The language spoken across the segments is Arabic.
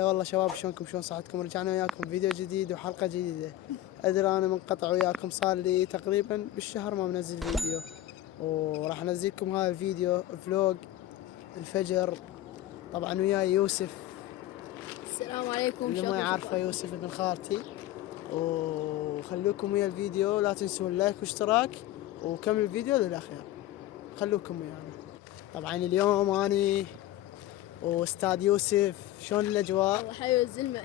هلا والله شباب، شلونكم؟ شلون صحتكم؟ رجعنا وياكم فيديو جديد وحلقة جديدة. أدري أنا منقطع وياكم، صار لي تقريبا بالشهر ما منزل فيديو، وراح أنزلكم هذا الفيديو فلوج الفجر. طبعا وياي يوسف، السلام عليكم. اللي ما يعرفه يوسف ابن خالتي. وخلوكم ويا الفيديو، لا تنسون اللايك واشتراك وكمل الفيديو للأخير. خلوكم ويانا. طبعا اليوم أني واستاذ يوسف. شلون الاجواء؟ الله حيو الزلمة.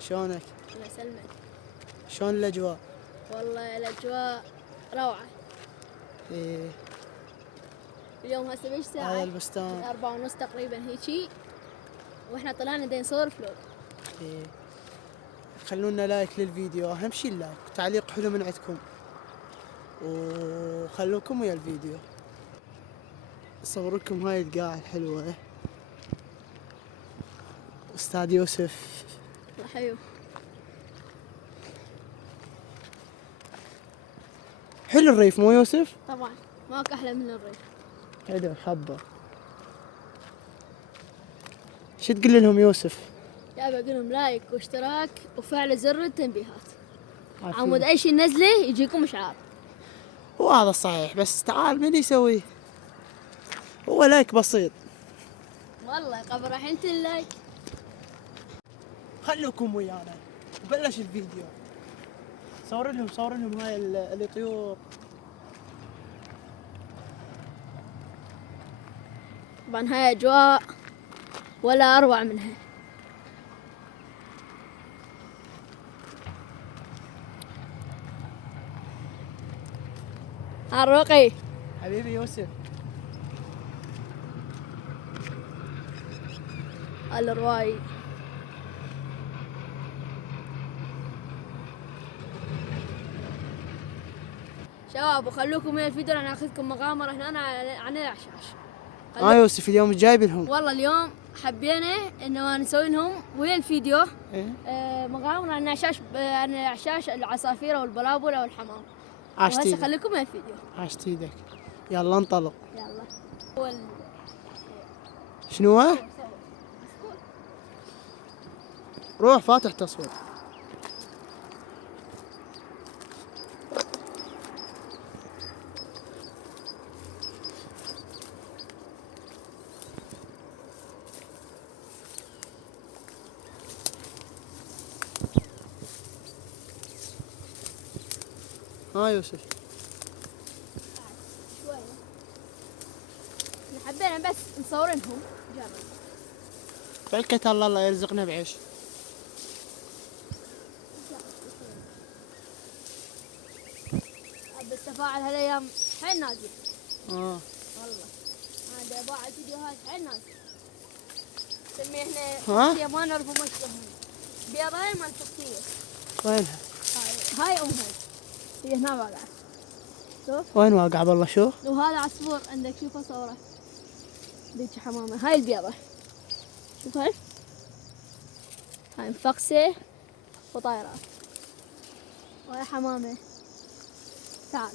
شلونك؟ الله يسلمك. شلون الاجواء؟ والله الأجواء روعة. ايه اليوم هسه بيش ساعة؟ هذا البستان 4:30 تقريبا هيجي، واحنا طلعنا دا نصور فلوج. ايه. خلونا لايك للفيديو، اهم شي اللايك، تعليق حلو من عندكم، وخلوكم ويا الفيديو. اصور لكم هاي القاعة الحلوة. استاذ يوسف الله حيو. حلو الريف مو يوسف؟ طبعا ماكو أحلى من الريف. حلو حبه. شو تقول لهم يوسف؟ يا بقول لهم لايك واشتراك وفعل زر التنبيهات، عافية. عمود أي شي ننزله يجيكم إشعار. وهذا صحيح، بس تعال من يسويه؟ هو لايك بسيط. والله قبل راح انت اللايك. خلوكم ويانا وبلش الفيديو. صور لهم هاي الطيور. طبعا هاي أجواء ولا أروع منها. الرقي حبيبي يوسف. الرواي. شباب وخلوكم من الفيديو، راح ناخذكم مغامرة هنا عن الأعشاش. يوسف اليوم جايب لهم. والله اليوم حبينا انه نسوي لهم ويا الفيديو إيه؟ مغامرة عن الأعشاش العصافير والبلابل والحمام. عاشت وهسه ايدك. خليكم من الفيديو. عاشت ايدك. يلا انطلق. يلا. شنو هو؟ روح فاتح تصوير. ها يوسف. شوية حبينا بس نصورنهم. جرب. بركة الله يرزقنا بعيش. بس تفاعل هالايام حيل نازل. والله هذا باع الفيديوهات حيل نازل. نسميه ها؟ احنا ما نعرفوا ما اسمهم. بيضاي مال فخيه. وينها؟ هاي امها. هي هنا واقعة. شوف. وين واقع بالله شوف؟ وهذا عصفور عندك، شوفه صوره. ذيك حمامة، هاي البيضة. شوف هاي مفقسة وطايرة. وهاي حمامة. تعال.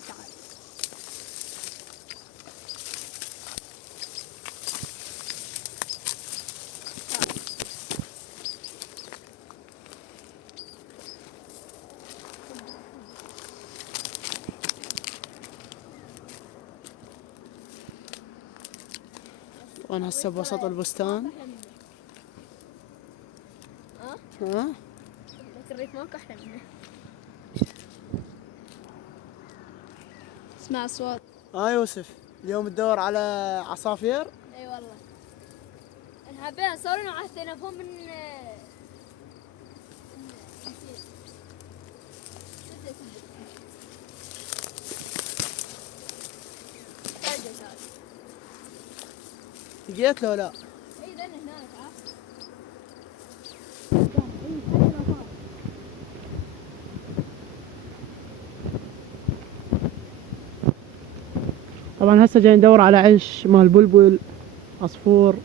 وانا هسه بوسط البستان. ها؟ لك الريف ماكو أحلى منه. اسمع أصوات. يوسف اليوم تدور على عصافير؟ اي والله. انا حبينا نصور لهم على التليفون من لقيت له لا؟ اي ذن هناك. طبعا هسه جاي ندور على عش مال بلبل عصفور.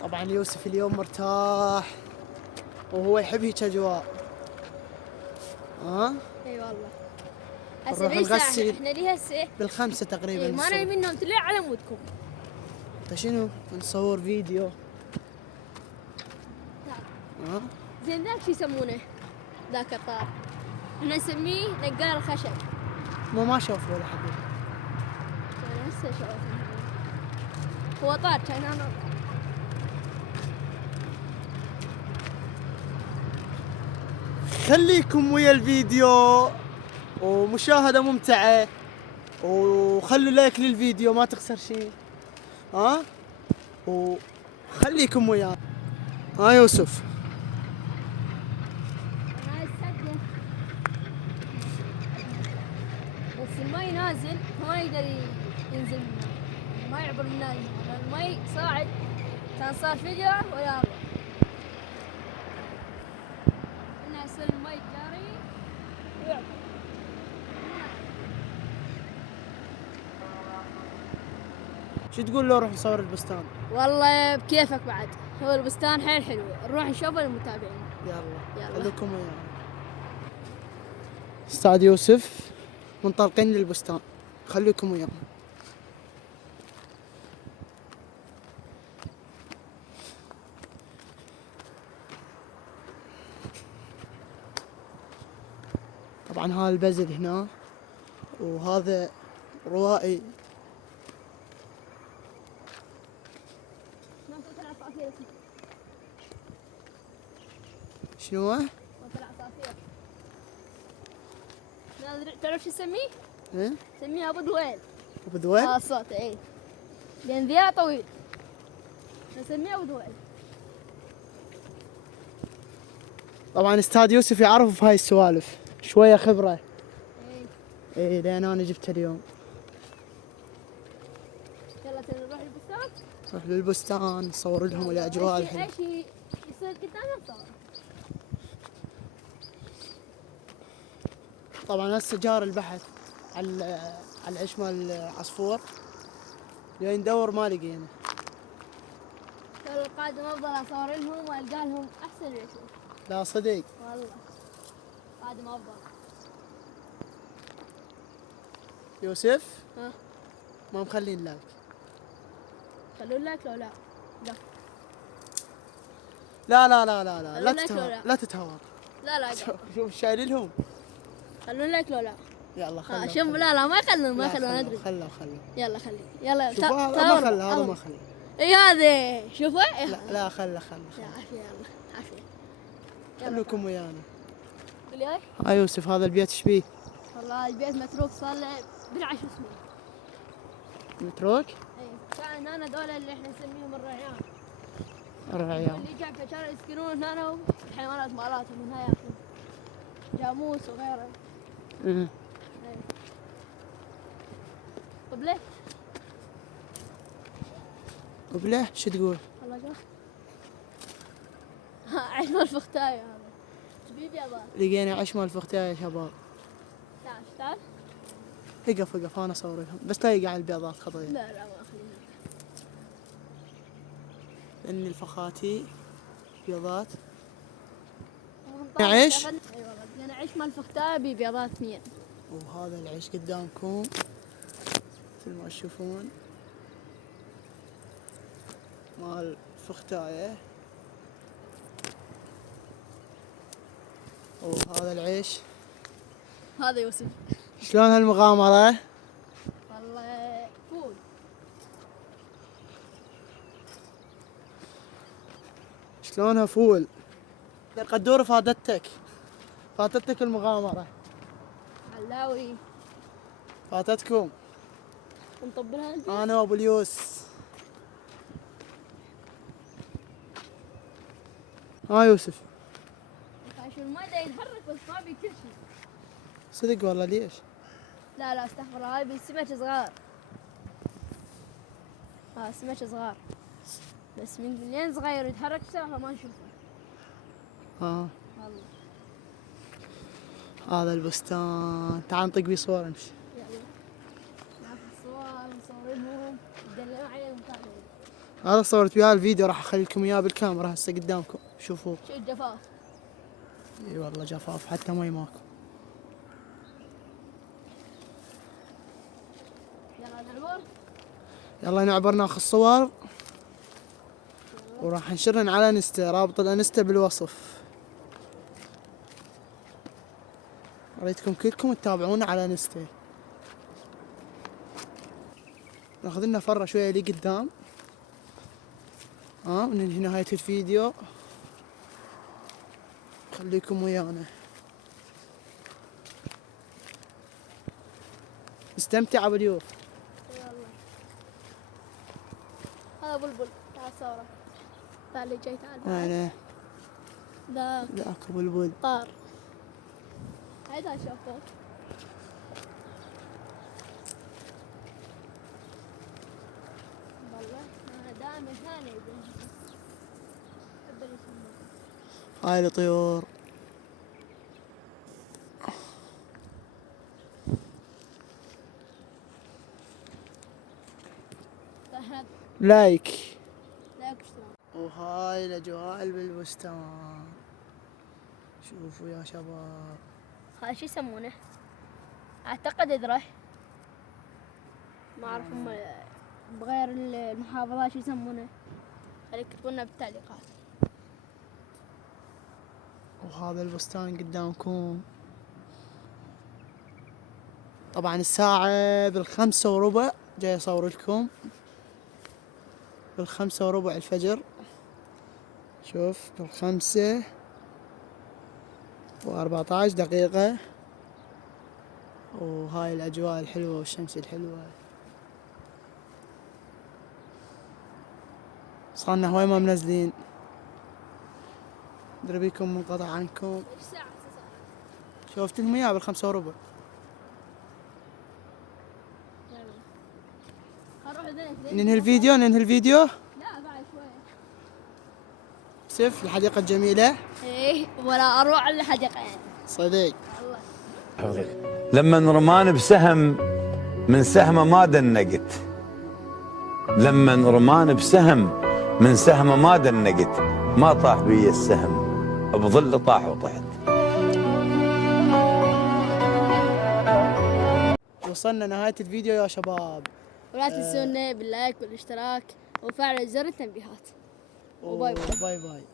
طبعا يوسف اليوم مرتاح وهو يحب هيك اجواء. اي والله. هسه نروح لي ساعة نغسل. احنا لي هسه. بالخمسة تقريبا اي ما الصبح. نايمين نوم طلع على مودكم. شنو؟ نصور فيديو. زين ذاك شو يسمونه؟ ذاك الطار احنا نسميه نقار الخشب. ما شافوا ولا حد. انا هسه شوفه. هو طار كان انا. خليكم ويا الفيديو ومشاهدة ممتعة، وخلوا لايك للفيديو ما تخسر شيء. وخليكم ويانا. يوسف. هاي السدة بس المي نازل ما يقدر ينزل منها. ما يعبر منها المي صاعد. كان صار فجأة ولا أبغى. إنها يصير المي جاري ويعبر. شو تقول لو نروح نصور البستان؟ والله بكيفك بعد. هو البستان حيل حلو. نروح نشوفه للمتابعين. يلا خليكم ويانا. استاذ يوسف منطلقين للبستان، خليكم ويانا. طبعا هذا البزل هنا، وهذا روائي. شنو؟ طلع عصافير. تعرف شو تسميه؟ ايه؟ سميها ابو دويل. ابو ذويل؟ الصوت اي. لان ذيها طويل. نسميه ابو دويل. طبعا استاذ يوسف يعرف بهاي السوالف، شويه خبره. ايه لان انا جبته اليوم. يلا نروح البستان. نروح للبستان نصور لهم الاجواء الحلوه. ايش يصير قدامنا نصور. طبعا هسه جار البحث على العش مال العصفور، جاي ندور ما لقينا. القادم افضل اصور لهم والقى لهم احسن عيشة. لا صدق والله قادم افضل. يوسف ها ما مخلين لايك. خلون لك لو لا؟ لا لا لا لا لا لا خلون لايك لو لا؟ لا تتهور. لا شوف شايل لهم. خلون لك لو لا؟ يلا خلهم. شوف لا ما يخلون ما يخلون ادري. خلوا يلا خلي يلا. شوف هذا ما خلى هذا ما خلى. اي هذا شوفه. لا خلى يا عافية يلا عافية. خلوكم ويانا. قولي هاي. يوسف هذا البيت ايش بيه؟ والله البيت متروك صار له ب10 سنين. متروك؟ اي كان هنا دول اللي احنا نسميهم الرعيان. الرعيان. اللي جنبه كانوا يسكنون هنا والحيوانات مالاتهم من هاي ياكلون. جاموس وغيره. ايه. قبله؟ قبله شو تقول؟ والله شوف. عيش مال فختاية هذا. شبيبي ابا. لقينا عش مال فختايا يا شباب. تعال. اقف انا اصور لهم بس لا يقع البيضات خطيه. لا ما اخليها. لان الفخاتي بيضات. عيش؟ اي والله لقينا عيش مال فختاية ببيضات 2. وهذا العيش قدامكم مثل ما تشوفون مال فختاية. وهذا العيش. هذا يوسف. شلون هالمغامرة؟ والله فول. شلونها فول؟ القدورة فاتتك المغامرة. علاوي. فاتتكم. نطبلها انت؟ انا وابو اليوس. يوسف. شو الماء دا يتحرك بس ما بي كل شيء. صدق والله ليش؟ لا استغفر الله هاي بالسمك صغار. سمك صغار. بس من لين صغير يتحرك بسرعة ما نشوفه. والله. هذا البستان تعال نطق بيه صور نمشي. يلا ناخذ صور نصور لهم ندلعوا عليهم. هذا صورت وياه الفيديو، راح اخلي لكم اياه بالكاميرا هسه قدامكم شوفوا. شو الجفاف. اي والله جفاف، حتى مي ماكو. يلا نعبر. يلا نعبر ناخذ صور وراح نشرن على انستا، رابط الانستا بالوصف. اريدكم كلكم تتابعونا على انستا. ناخذ لنا فرة شوية لي قدام، وننهي نهاية الفيديو. خليكم ويانا استمتعوا باليوم. يلا. هذا بلبل، تعال صوره. تعال اللي جاي، تعال. انا ذاك ذاك بلبل. طار. هيدا شوفه. والله أنا دائما ثاني أحب هاي الطيور. لايك. لا اشتراك. وهاي الاجواء بالبستان، شوفوا يا شباب. هذا شو يسمونه؟ اعتقد اذرح. ما اعرف هم بغير المحافظات شو يسمونه. خليك تكتبوا لنا بالتعليقات. وهذا البستان قدامكم. طبعا الساعة بال5:15 جاي اصور لكم. بال5:15 الفجر. شوف بال5:14. وهاي الاجواء الحلوة والشمس الحلوة. صارنا هواي ما منزلين، دربيكم منقطع عنكم. ايش ساعة؟ شوفت لهم اياه بال5:15. يلا. نروح ننهي الفيديو. لا بعد شوية. سف الحديقة الجميلة. ايه ولا اروح الحديقة يعني. صديق. الله. لما رمان بسهم من سهمه ما دنقت، لما رمان بسهم من سهمه ما دنقت، ما طاح بي السهم بظل طاح وطحت. وصلنا نهاية الفيديو يا شباب. ولا تنسونا باللايك والاشتراك وفعل زر التنبيهات. وباي باي. باي باي.